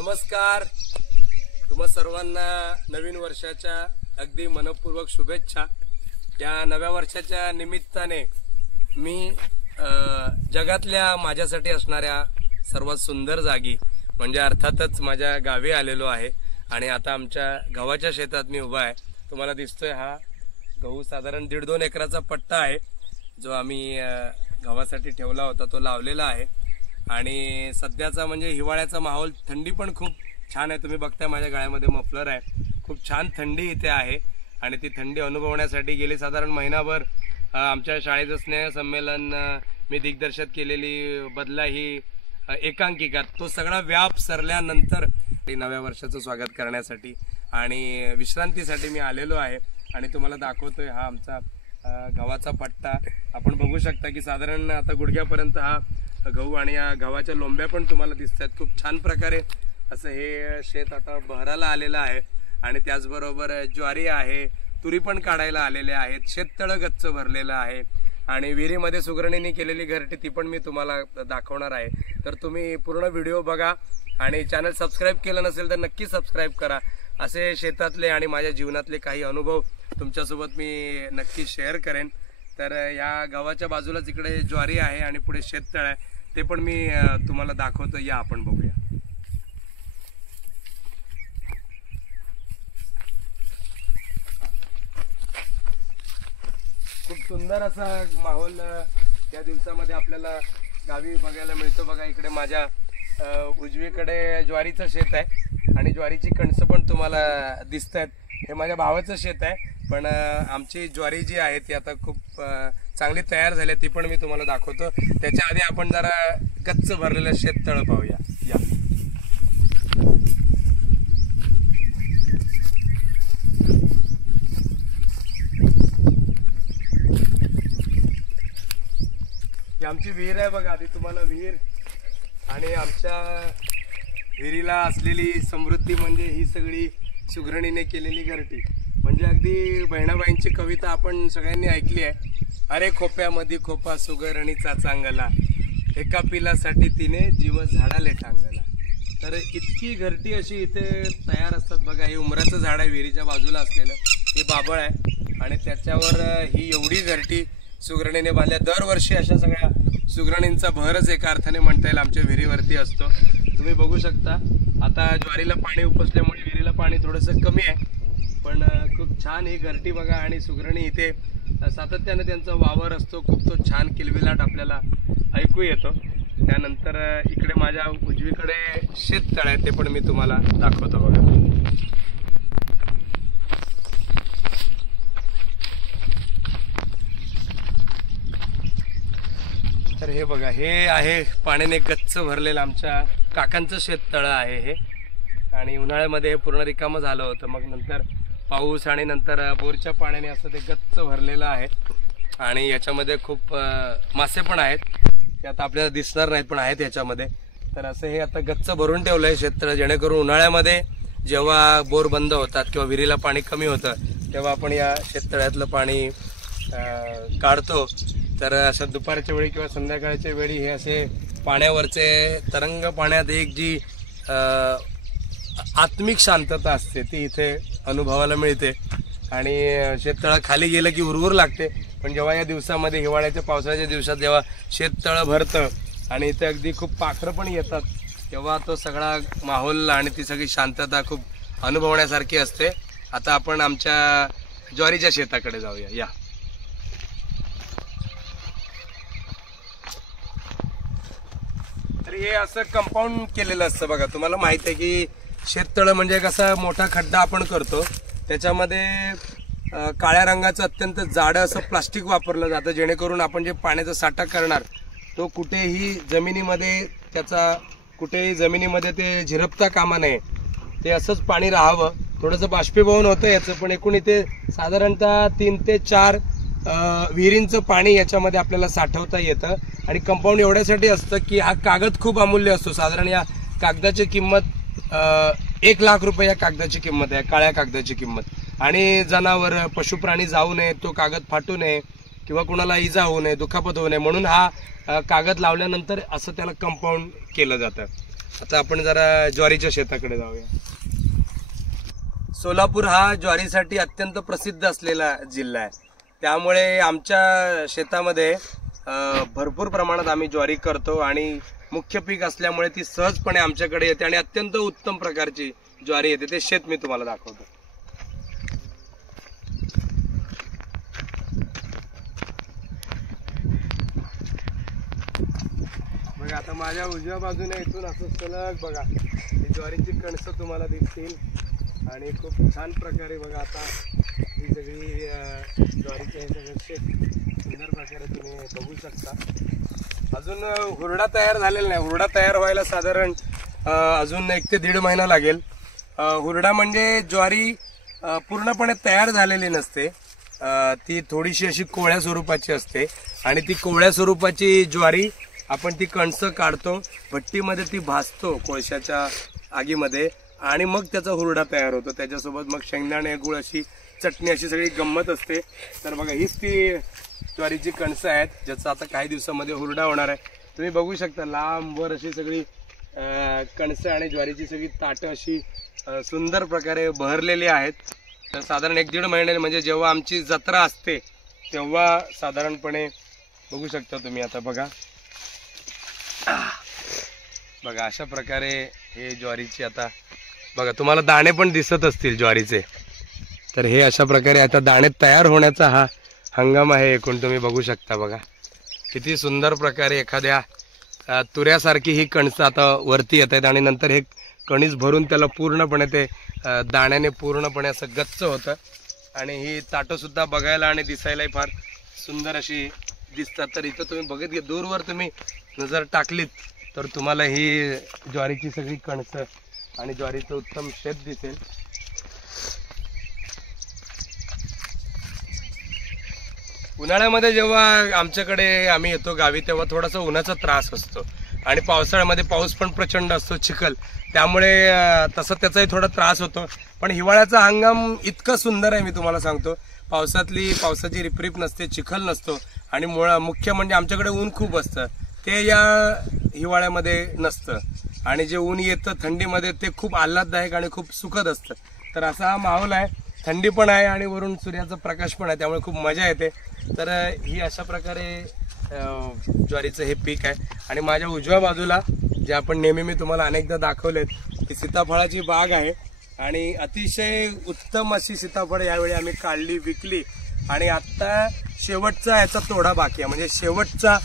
नमस्कार, तुम्हा सर्वांना नवीन वर्षाच्या अगदी मनपूर्वक शुभेच्छा। या नव्या वर्षाच्या निमित्ताने मी जगातल्या माझ्यासाठी असणाऱ्या सर्वात सुंदर जागी म्हणजे अर्थातच माझ्या गावी आलेलो आहे आणि आता आमच्या गव्हाच्या शेतात मी उभा आहे। तुम्हाला दिसतोय हा गहू साधारण 1.5-2 एकराचा पट्टा आहे जो आम्ही गव्हासाठी ठेवला होता, तो लावलेला आहे। आणि सध्याचा म्हणजे हिवाळ्याचा माहोल, थंडी पण खूप छान आहे। तुम्ही बघताय माझ्या गळ्यामध्ये मफलर आहे, खूप छान थंडी इथे आहे आणि ती थंडी अनुभवण्यासाठी गेली साधारण महिनाभर आमच्या शाळेचं स्नेह संमेलन मी दिग्दर्शित केलेली बदला ही एकांकिका, तो सगळा व्याप सरल्यानंतर नव्या वर्षाचं स्वागत करण्यासाठी आणि विश्रांतीसाठी मी आलेलो आहे आणि तुम्हाला दाखवतोय हा आमचा गव्हाचा पट्टा। आपण बघू शकता की साधारण आता गुडघ्यापर्यंत हा गहू आणि या गव्हाच्या लोंब्या पण तुम्हाला दिसतात। खूप छान प्रकारे असं हे शेत आता बहराला आलेलं आहे आणि त्याचबरोबर ज्वारी आहे, तुरी पण काढायला आलेले आहेत, शेततळ गच्च भरलेलं आहे आणि विहिरीमध्ये सुगरणीने केलेली घरटी ती पण मी तुम्हाला दाखवणार आहे। तर तुम्ही पूर्ण व्हिडिओ बघा आणि चॅनल सबस्क्राईब केलं नसेल तर नक्की सबस्क्राईब करा। असे शेतातले आणि माझ्या जीवनातले काही अनुभव तुमच्यासोबत मी नक्की शेअर करेन। तर या गावाच्या बाजूलाच इकडे ज्वारी आहे आणि पुढे शेततळ आहे, ते पण मी तुम्हाला दाखवतो, या आपण बघूया। खूप सुंदर असा माहोल या दिवसामध्ये आपल्याला गावी बघायला मिळतो। बघा इकडे माझ्या उजवीकडे ज्वारीचं शेत आहे आणि ज्वारीची कणसं पण तुम्हाला दिसत आहेत। हे माझ्या भावाचं शेत आहे, पण आमची ज्वारी जी आहे ती आता खूप चांगली तयार झाली, ती पण मी तुम्हाला दाखवतो। त्याच्या आधी आपण जरा गच्च भरलेलं शेततळ पाहूया, या। ही आमची विहीर आहे बघा, आधी तुम्हाला विहीर आणि आमच्या विहिरीला असलेली समृद्धी म्हणजे ही सगळी सुगरणीने केलेली घरटी। म्हणजे अगदी बहिणाबाईंची कविता आपण सगळ्यांनी ऐकली आहे, अरे खोप्यामध्ये खोपा सुगरणीचा चांगला, एका पिलासाठी तिने जीव झाडाले टांगला। तर इतकी घरटी अशी इथे तयार असतात बघा। हे उमराचं झाड आहे विहिरीच्या बाजूला असलेलं, हे बाबळ आहे आणि त्याच्यावर ही एवढी घरटी सुगरणीने बांधल्या। दरवर्षी अशा सगळ्या सुगरणींचा भरच एका अर्थाने म्हणता येईल आमच्या विहिरीवरती असतो। तुम्ही बघू शकता आता ज्वारीला पाणी उपसल्यामुळे विहिरीला पाणी थोडंसं कमी आहे, पण खूप छान ही घरटी बघा आणि सुगरणी इथे सातत्याने त्यांचा वावर असतो, खूप तो छान किलबिलाट आपल्याला ऐकू येतो। त्यानंतर इकडे माझ्या उजवीकडे शेततळ आहे, ते पण मी तुम्हाला दाखवतो बघा। तर हे बघा, हे आहे पाण्याने गच्च भरलेलं आमच्या काकांचं शेततळ आहे हे, आणि उन्हाळ्यामध्ये हे पूर्ण रिकामं झालं होतं, मग नंतर पाऊस आणि नंतर बोरच्या पाण्याने असं ते गच्च भरलेलं आहे आणि याच्यामध्ये खूप मासे पण आहेत, ते आता आपल्याला दिसणार नाहीत पण आहेत याच्यामध्ये। तर असं हे आता गच्च भरून ठेवलं आहे शेततळ, जेणेकरून उन्हाळ्यामध्ये जेव्हा बोर बंद होतात किंवा विहिरीला पाणी कमी होतं तेव्हा आपण या शेततळ्यातलं पाणी काढतो। तर असं दुपारच्या वेळी किंवा संध्याकाळच्या वेळी हे असे पाण्यावरचे तरंग पाण्यात एक जी आत्मिक शांतता असते ती इथे अनुभवायला मिळते आणि शेततळ खाली गेलं की उरवर लागते। पण जेव्हा या दिवसामध्ये हिवाळ्याच्या पावसाळ्याच्या दिवसात जेव्हा शेततळ भरतं आणि इथे अगदी खूप पाखरं पण येतात, तेव्हा तो सगळा माहोल आणि ती सगळी शांतता खूप अनुभवण्यासारखी असते। आता आपण आमच्या ज्वारीच्या शेताकडे जाऊया, या। तर हे असं कंपाऊंड केलेलं असतं बघा। तुम्हाला माहित आहे की शेततळ म्हणजे कसा मोठा खड्डा आपण करतो, त्याच्यामध्ये काळ्या रंगाचं अत्यंत जाडं असं प्लास्टिक वापरलं जातं, जेणेकरून आपण जे पाण्याचा साठा करणार तो कुठेही जमिनीमध्ये ते झिरपता कामा नये, ते असंच पाणी राहावं। थोडंसं बाष्पीभवन होतं याचं, पण एकूण इथे साधारणतः 3 ते 4 विहिरींचं पाणी याच्यामध्ये आपल्याला साठवता येतं। आणि कंपाऊंड एवढ्यासाठी असतं की हा कागद खूप अमूल्य असतो, साधारण या कागदाची किंमत 1 लाख रुपये या कागदाची किंमत आहे, काळ्या कागदाची किंमत। आणि जनावर पशुप्राणी जाऊ नये, तो कागद फाटू नये किंवा कुणाला इजा होऊ नये, दुखापत होऊ नये, म्हणून हा कागद लावल्यानंतर असं त्याला कंपाऊंड केलं जातं। आता आपण जरा ज्वारीच्या शेताकडे जाऊया. सोलापूर हा ज्वारीसाठी अत्यंत प्रसिद्ध असलेला जिल्हा आहे. त्यामुळे आमच्या शेतामध्ये भरपूर प्रमाणात आम्ही ज्वारी करतो आणि मुख्य पीक असल्यामुळे ती सहजपणे आमच्याकडे येते आणि अत्यंत उत्तम प्रकारची ज्वारी येते. ते शेत मी तुम्हाला दाखवतो. बघा आता माझ्या उजव्या बाजूने इथून असं सलग बघा ही ज्वारीची कणसं तुम्हाला दिसतील आणि खूप छान प्रकारे बघा आता ही सगळी ज्वारीचे हे सगळं शेत सुंदर प्रकारे तुम्ही बघू शकता. अजून हुरडा तयार झालेला नाही. हुरडा तयार व्हायला साधारण अजून 1 ते 1.5 महिना लागेल. हुरडा म्हणजे ज्वारी पूर्णपणे तयार झालेली नसते, ती थोडीशी अशी कोवळ्या स्वरूपाची असते आणि ती कोवळ्या स्वरूपाची ज्वारी आपण ती कणसं काढतो, भट्टीमध्ये ती भाजतो कोळशाच्या आगीमध्ये आणि मग त्याचा हुरडा तयार होतो. त्याच्यासोबत मग शेंगदाणे गुळ अशी चटणी अशी सगळी गंमत असते. तर बघा हीच ती ज्वारीची कणसं आहेत ज्याचा आता काही दिवसामध्ये हुरडा होणार आहे. तुम्ही बघू शकता लांबवर अशी सगळी कणसं आणि ज्वारीची सगळी ताटं अशी सुंदर प्रकारे बहरलेली आहेत. तर साधारण 1-1.5 महिने म्हणजे जेव्हा आमची जत्रा असते तेव्हा साधारणपणे बघू शकता तुम्ही. आता बघा बघा अशा प्रकारे हे ज्वारीची आता बघा तुम्हाला दाणे पण दिसत असतील ज्वारीचे. तर हे अशा प्रकारे आता दाणे तयार होण्याचा हा हंगाम आहे. एकूण तुम्ही बघू शकता बघा किती सुंदर प्रकारे एखाद्या तुऱ्यासारखी ही कणसं आता वरती येत आहेत आणि नंतर हे कणीस भरून त्याला पूर्णपणे ते दाण्याने पूर्णपणे असं गच्च होतं आणि ही ताटं सुद्धा बघायला आणि दिसायलाही फार सुंदर अशी दिसतात. तर इथं तुम्ही बघत घ्या, दूरवर तुम्ही नजर टाकलीत तर तुम्हाला ही ज्वारीची सगळी कणसं आणि ज्वारीचं उत्तम शेत दिसेल. उन्हाळ्यामध्ये जेव्हा आमच्याकडे आम्ही येतो गावी तेव्हा थोडासा उन्हाचा त्रास असतो आणि पावसाळ्यामध्ये पाऊस पण प्रचंड असतो, चिखल, त्यामुळे तसं त्याचाही थोडा त्रास होतो. पण हिवाळ्याचा हंगाम इतका सुंदर आहे मी तुम्हाला सांगतो. पावसाची रिपरिप नसते, चिखल नसतो आणि मुख्य म्हणजे आमच्याकडे ऊन खूप असतं, ते या हिवाळ्यामध्ये नसतं आणि जे ऊन येतं थंडीमध्ये ते खूप आल्हाददायक आणि खूप सुखद असतं. तर असा हा माहोल आहे, थंडी पण आहे आणि वरून सूर्याचा प्रकाश पण आहे, त्यामुळे खूप मजा येते. तर ही अशा प्रकारे ज्वारीचं हे पीक आहे. आणि माझ्या उजव्या बाजूला जे आपण नेहमी मी तुम्हाला अनेकदा दाखवलेत की सीताफळाची बाग आहे आणि अतिशय उत्तम अशी सीताफळ यावेळी आम्ही काढली, विकली आणि आता शेवटचा याचा तोडा बाकी आहे. म्हणजे शेवटचा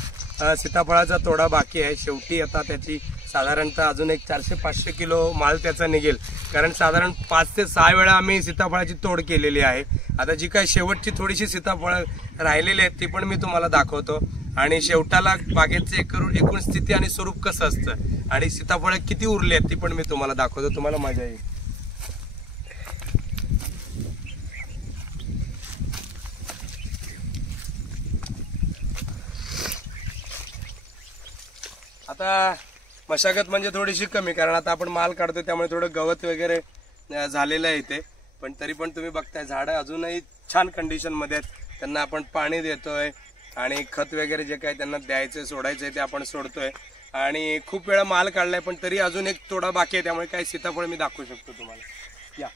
सीताफळाचा तोडा बाकी आहे. शेवटी आता त्याची साधारणतः अजून एक 400-500 किलो माल त्याचा निघेल, कारण साधारण 5 ते 6 वेळा आम्ही सीताफळाची तोड केलेली आहे. आता जी काही शेवटची थोडीशी सीताफळं राहिलेली आहेत ती पण मी तुम्हाला दाखवतो आणि शेवटाला बागेचे एकूण स्थिती आणि स्वरूप कसं असतं आणि सीताफळं किती उरली आहेत ती पण मी तुम्हाला दाखवतो. तुम्हाला मजा येईल. आता मशागत म्हणजे थोडीशी कमी, कारण आता आपण माल काढतो त्यामुळे थोडं गवत वगैरे झालेलं आहे इथे, पण तरी पण तुम्ही बघताय झाडं अजूनही छान कंडिशन मध्ये आहेत. त्यांना आपण पाणी देतोय आणि खत वगैरे जे काही त्यांना द्यायचंय सोडायचंय ते आपण सोडतोय आणि खूप वेळा माल काढलाय पण तरी अजून एक तोडा बाकी आहे. त्यामुळे काही सीताफळ मी दाखवू शकतो तुम्हाला. या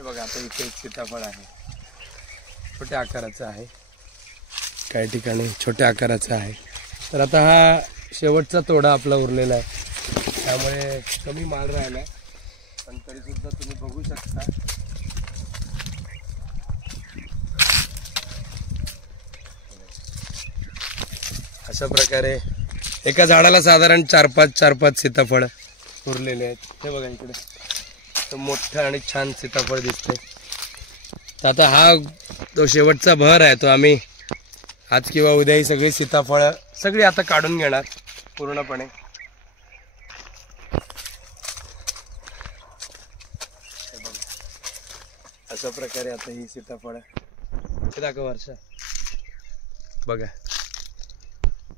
बघा आता इथे एक सीताफळ आहे, छोट्या आकाराचं आहे, काही ठिकाणी छोट्या आकाराचं आहे. तर आता हा शेवटचा तोडा आपला उरलेला आहे, त्यामुळे कमी माल राहिला पण तरी सुद्धा तुम्ही बघू शकता. अशा प्रकारे एका झाडाला साधारण 4-5 सीताफळ उरलेले आहेत. हे बघा इकडे मोठं आणि छान सीताफळ दिसते. तर आता हा तो शेवटचा भर आहे, तो आम्ही आज किंवा उद्या ही सगळी सीताफळ सगळी आता काढून घेणार पूर्णपणे. अशा प्रकारे आता ही सीताफळ हे दाखव वर्षा बघा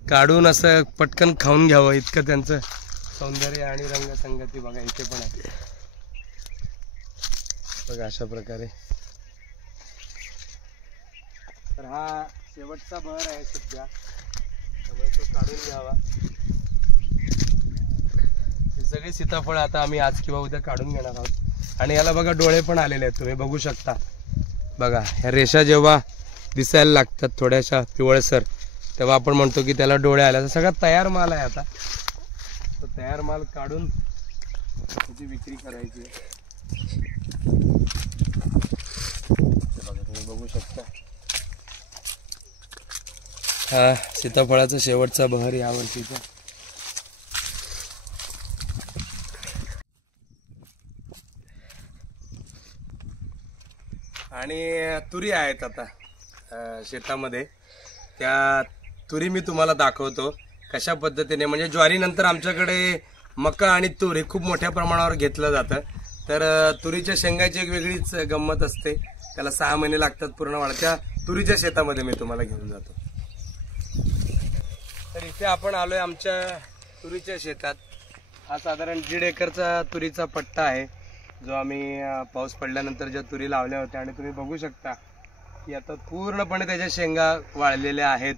काढून असं पटकन खाऊन घ्यावं इतकं त्यांचं सौंदर्य आणि रंगसंगती बघा इथे पण आहे बघा अशा प्रकारे. तर हा शेवटचा बहर आहे सध्या, त्यामुळे तो काढून घ्यावा. हे सगळे सीताफळ आता आम्ही आज किंवा उद्या काढून घेणार आहोत. आणि याला बघा डोळे पण आलेले आहेत, तुम्ही बघू शकता. बघा ह्या रेषा जेव्हा दिसायला लागतात थोड्याशा पिवळसर, तेव्हा आपण म्हणतो की त्याला डोळे आले. सगळा तयार माल आहे आता, तो तयार माल काढून त्याची विक्री करायची. तुम्ही बघू शकता हा सीताफळाचा शेवटचा बहर या वर्षीचा. आणि तुरी आहेत आता शेतामध्ये, त्या तुरी मी तुम्हाला दाखवतो कशा पद्धतीने. म्हणजे ज्वारीनंतर आमच्याकडे मका आणि तूर हे खूप मोठ्या प्रमाणावर घेतलं जातं. तर तुरीच्या शेंगाची एक वेगळीच गंमत असते, त्याला 6 महिने लागतात पूर्ण वाढ. त्या तुरीच्या शेतामध्ये मी तुम्हाला घेऊन जातो. तर इथे आपण आलोय आमच्या तुरीच्या शेतात. हा साधारण 1.5 एकरचा तुरीचा पट्टा आहे, जो आम्ही पाऊस पडल्यानंतर ज्या तुरी लावल्या होत्या. आणि तुम्ही बघू शकता की आता पूर्णपणे त्याच्या शेंगा वाळलेल्या आहेत.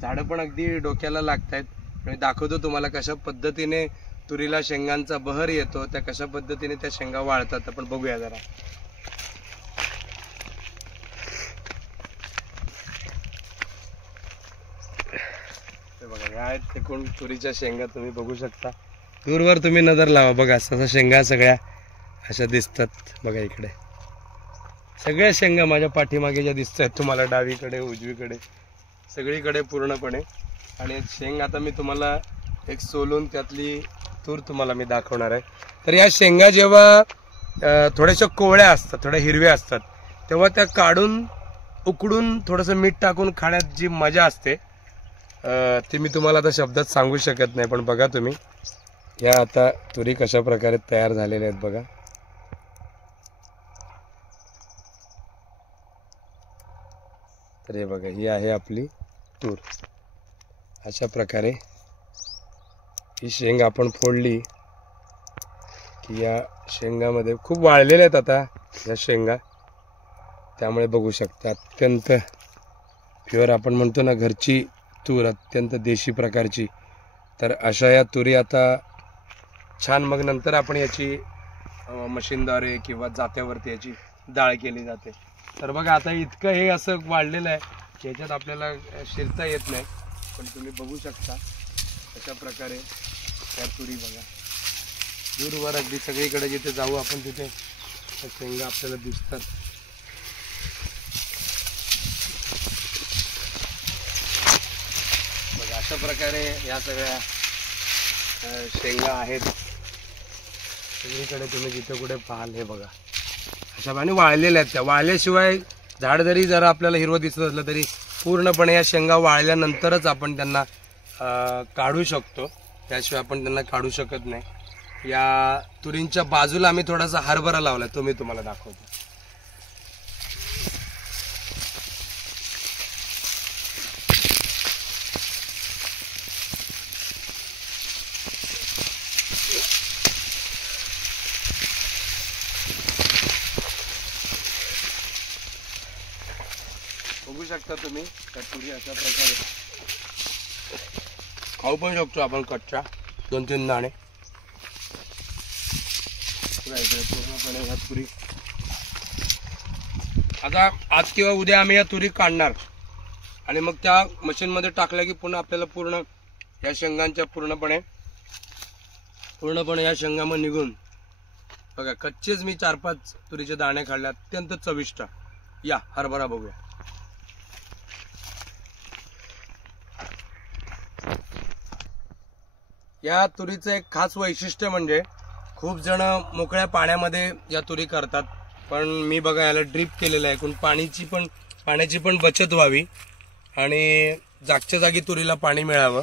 झाडं पण अगदी डोक्याला लागत आहेत. मी दाखवतो तुम्हाला कशा पद्धतीने तुरीला शेंगांचा बहर येतो, त्या कशा पद्धतीने त्या शेंगा वाळतात. आपण बघूया जरा. बघा या आहेत एकूण तुरीच्या शेंगा, तुम्ही बघू शकता. दूरवर तुम्ही नजर लावा, बघा असा शेंगा सगळ्या अशा दिसतात. बघा इकडे सगळ्या शेंगा माझ्या पाठीमागे ज्या दिसत आहेत तुम्हाला, डावीकडे उजवीकडे सगळीकडे पूर्णपणे. आणि एक शेंग आता मी तुम्हाला एक सोलून त्यातली तूर तुम्हाला मी दाखवणार आहे. तर या शेंगा जेव्हा थोड्याशा कोवळ्या असतात, थोड्या हिरव्या असतात, तेव्हा त्या काढून उकडून थोडंसं मीठ टाकून खाण्यात जी मजा असते ती मी तुम्हाला आता शब्दात सांगू शकत नाही. पण बघा तुम्ही या आता तुरी कशा प्रकारे तयार झालेल्या आहेत बघा. तर हे बघा ही आहे आपली तूर. अशा प्रकारे ही शेंग आपण फोडली की या शेंगामध्ये खूप वाळलेल्या आहेत आता या शेंगा, त्यामुळे बघू शकता अत्यंत प्युअर आपण म्हणतो ना घरची तूर, अत्यंत देशी प्रकारची. तर अशा या तुरी आता छान, मग नंतर आपण याची मशीनद्वारे किंवा जात्यावरती याची डाळ केली जाते. तर बघा आता इतकं हे असं वाढलेलं आहे की ह्याच्यात आपल्याला शिरता येत नाही. पण तुम्ही बघू शकता अशा प्रकारे त्या तुरी बघा. दूरवर अगदी सगळीकडे जिथे जाऊ आपण तिथे शेंगा आपल्याला दिसतात. बघा अशा प्रकारे या सगळ्या शेंगा आहेत सगळीकडे. तुम्ही जिथे कुठे पाहाल हे बघा अशा पाणी वाळलेल्या आहेत. त्या वाळल्याशिवाय झाड जरी जरा आपल्याला हिरवं दिसत असलं तरी पूर्णपणे या शेंगा वाळल्यानंतरच आपण त्यांना काढू शकतो, त्याशिवाय आपण त्यांना काढू शकत नाही. या तुरींच्या बाजूला आम्ही थोडासा हरभरा लावला, तो मी तुम्हाला दाखवतो. बघू शकता तुम्ही त्या तुरी अशा प्रकारे खाऊ पण शकतो आपण कच्च्या, 2-3 दाणे पूर्णपणे ह्या तुरी. आता आज किंवा उद्या आम्ही या तुरी काढणार आणि मग त्या मशीनमध्ये टाकल्या की पुन्हा आपल्याला पूर्ण या शेंगांच्या पूर्णपणे या शेंगामध्ये निघून बघा. कच्चेच मी 4-5 तुरीचे दाणे काढले, अत्यंत चविष्ट. या हरभरा बघूया. या तुरीचं एक खास वैशिष्ट्य म्हणजे खूप जण मोकळ्या पाण्यामध्ये या तुरी करतात, पण मी बघा याला ड्रीप केलेलं आहे, एकूण पाण्याची पण बचत व्हावी आणि जागच्या जागी तुरीला पाणी मिळावं.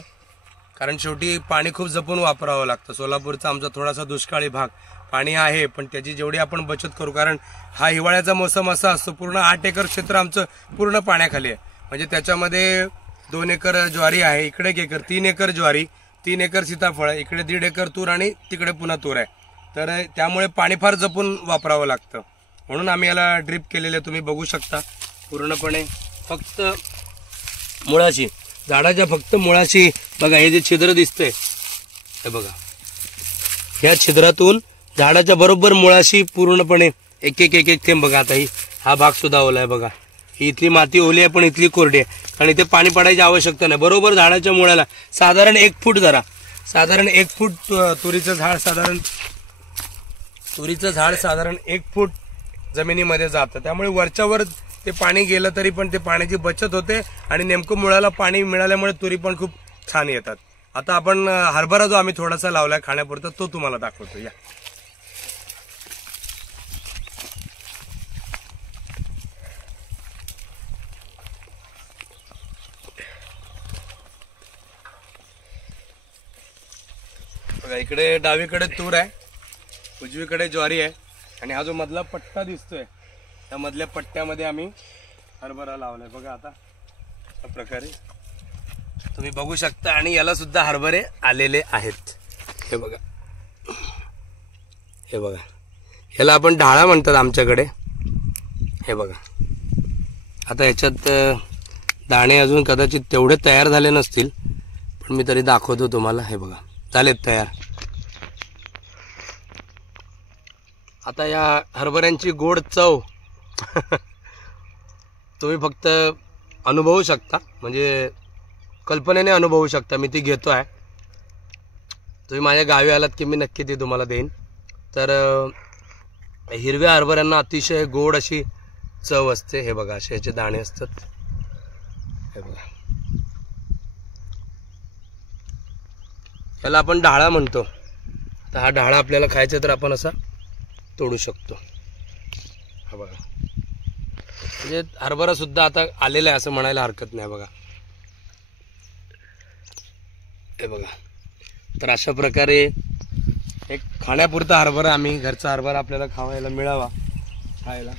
कारण शेवटी पाणी खूप जपून वापरावं लागतं. सोलापूरचा आमचा थोडासा दुष्काळी भाग, पाणी आहे पण त्याची जेवढी आपण बचत करू, कारण हा हिवाळ्याचा मोसम असा असतो पूर्ण 8 एकर क्षेत्र आमचं पूर्ण पाण्याखाली आहे. म्हणजे त्याच्यामध्ये 2 एकर ज्वारी आहे, इकडे 1 एकर, 3 एकर ज्वारी, 3 एकर सीताफळ, इकडे 1.5 एकर तूर आणि तिकडे पुन्हा तूर आहे. तर त्यामुळे पाणी फार जपून वापरावं लागतं, म्हणून आम्ही याला ड्रिप केलेले तुम्ही बघू शकता. पूर्णपणे फक्त मुळाशी, झाडाच्या फक्त मुळाशी बघा, हे जे छिद्र दिसतंय हे बघा, ह्या छिद्रातून झाडाच्या बरोबर मुळाशी पूर्णपणे एक एक थेंब बघा. आता हा भाग सुद्धा ओला आहे बघा, ही इथली माती ओली आहे पण इथली कोरडी आहे, कारण इथे पाणी पडायची आवश्यकता नाही. बरोबर झाडाच्या मुळाला साधारण 1 फूट धरा, साधारण 1 फूट तुरीचं झाड साधारण 1 फूट जमिनीमध्ये जातं. त्यामुळे वरच्यावर ते पाणी गेलं तरी पण ते पाण्याची बचत होते आणि नेमकं मुळाला पाणी मिळाल्यामुळे तुरी पण खूप छान येतात. आता आपण हरभरा जो आम्ही थोडासा लावलाय खाण्यापुरता तो तुम्हाला दाखवतो. या बघा, इकडे डावीकडे तूर आहे, उजवीकडे ज्वारी आहे आणि हा जो मधला पट्टा दिसतोय त्या मधल्या पट्ट्यामध्ये आम्ही हरभरा लावलाय बघा. आता अशा प्रकारे तुम्ही बघू शकता आणि याला सुद्धा हरभरे आलेले आहेत. हे बघा, हे बघा, याला आपण ढाळा म्हणतात आमच्याकडे. हे बघा, आता याच्यात दाणे अजून कदाचित तेवढे तयार झाले नसतील, पण मी तरी दाखवतो तुम्हाला. हे बघा, झालेत तयार. आता या हरभऱ्यांची गोड चव तुम्ही फक्त अनुभवू शकता, म्हणजे कल्पनेने अनुभवू शकता. मी ती घेतो आहे, तुम्ही माझ्या गावी आलात की मी नक्की ती तुम्हाला देईन. तर हिरव्या हरभऱ्यांना अतिशय गोड अशी चव असते. हे बघा, असे याचे दाणे असतात. हे बघा, याला आपण ढाळा म्हणतो. तर हा ढाळा आपल्याला खायचा तर आपण असा तोडू शकतो. हा बघा, म्हणजे हरभरा सुद्धा आता आलेला आहे असं म्हणायला हरकत नाही. बघा, हे बघा. तर अशा प्रकारे एक खाण्यापुरता हरभरा, आम्ही घरचा हरभरा आपल्याला खावायला मिळावा खायला,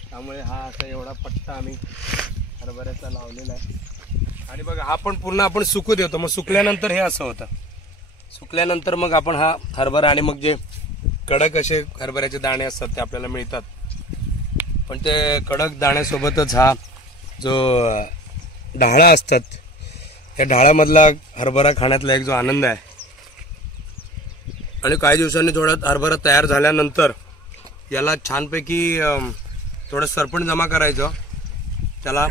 त्यामुळे हा असा एवढा पट्टा आम्ही हरभऱ्याचा लावलेला आहे. आणि बघा, हा पण पूर्ण आपण सुकू देतो, मग सुकल्यानंतर हे असं होतं. सुकल्यानंतर मग आपण हा हरभरा, आणि मग जे कडक असे हरभऱ्याचे दाणे असतात ते आपल्याला मिळतात, पण ते कडक दाण्यासोबतच हा जो ढाळा असतात, या ढाळामधला हरभरा खाण्यातला एक जो आनंद आहे. आणि काही दिवसांनी थोडा हरभरा तयार झाल्यानंतर याला छानपैकी थोडं सरपण जमा करायचं, त्याला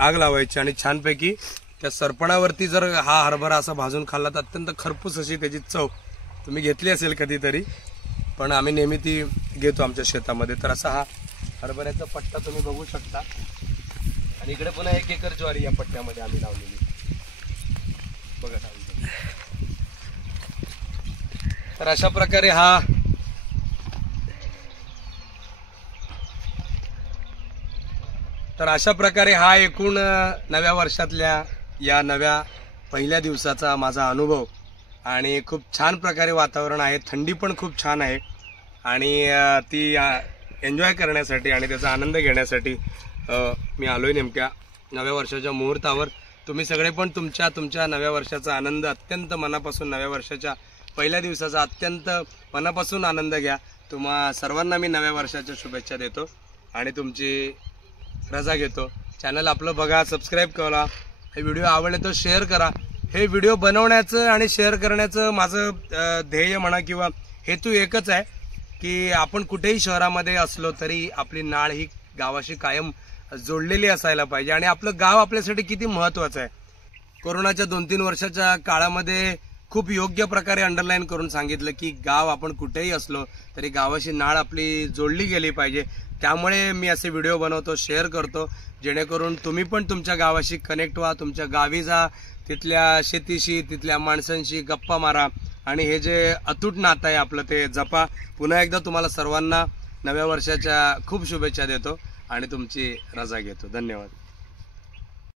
आग लावायची आणि छानपैकी त्या सरपणावरती जर हा हरभरा असा भाजून खाल्ला तर अत्यंत खरपूस अशी त्याची चव तुम्ही घेतली असेल कधीतरी, पण आम्ही नेहमी ती घेतो आमच्या शेतामध्ये. तर असा हा हरभऱ्याचा पट्टा तुम्ही बघू शकता. आणि इकडे पुन्हा 1 एकर ज्वारी या पट्ट्यामध्ये आम्ही लावलेली बघा. तर अशा प्रकारे हा एकूण नव्या वर्षातल्या या नव्या पहिल्या दिवसाचा माझा अनुभव. आणि खूप छान प्रकारे वातावरण आहे, थंडी पण खूप छान आहे आणि ती एन्जॉय करण्यासाठी आणि त्याचा आनंद घेण्यासाठी मी आलोय नेमक्या नव्या वर्षाच्या मुहूर्तावर. तुम्ही सगळे पण तुमच्या नव्या वर्षाचा आनंद अत्यंत मनापासून, नव्या वर्षाच्या पहिल्या दिवसाचा अत्यंत मनापासून आनंद घ्या. तुम्हा सर्वांना मी नव्या वर्षाच्या शुभेच्छा देतो आणि तुमची रजा घेतो. चॅनल आपलं बघा, सबस्क्राईब करा, हे व्हिडिओ आवडले तर शेअर करा. हे व्हिडिओ बनवण्याचं आणि शेअर करण्याचं माझं ध्येय म्हणा किंवा हेतू एकच आहे की आपण कुठेही शहरामध्ये असलो तरी आपली नाळ ही गावाशी कायम जोडलेली असायला पाहिजे. आणि आपलं गाव आपल्यासाठी किती महत्त्वाचं आहे. कोरोनाच्या 2-3 वर्षाच्या काळामध्ये खूप योग्य प्रकारे अंडरलाईन करून सांगितलं की गाव आपण कुठेही असलो तरी गावाशी नाळ आपली जोडली गेली पाहिजे. त्यामुळे मी असे व्हिडिओ बनवतो, शेअर करतो, जेणेकरून तुम्ही पण तुमच्या गावाशी कनेक्ट व्हा, तुमच्या गावी जा, तिथल्या शेतीशी, तिथल्या माणसांशी गप्पा मारा आणि हे जे अतूट नातं आहे आपलं ते जपा. पुन्हा एकदा तुम्हाला सर्वांना नव्या वर्षाच्या खूप शुभेच्छा देतो आणि तुमची रजा घेतो. धन्यवाद.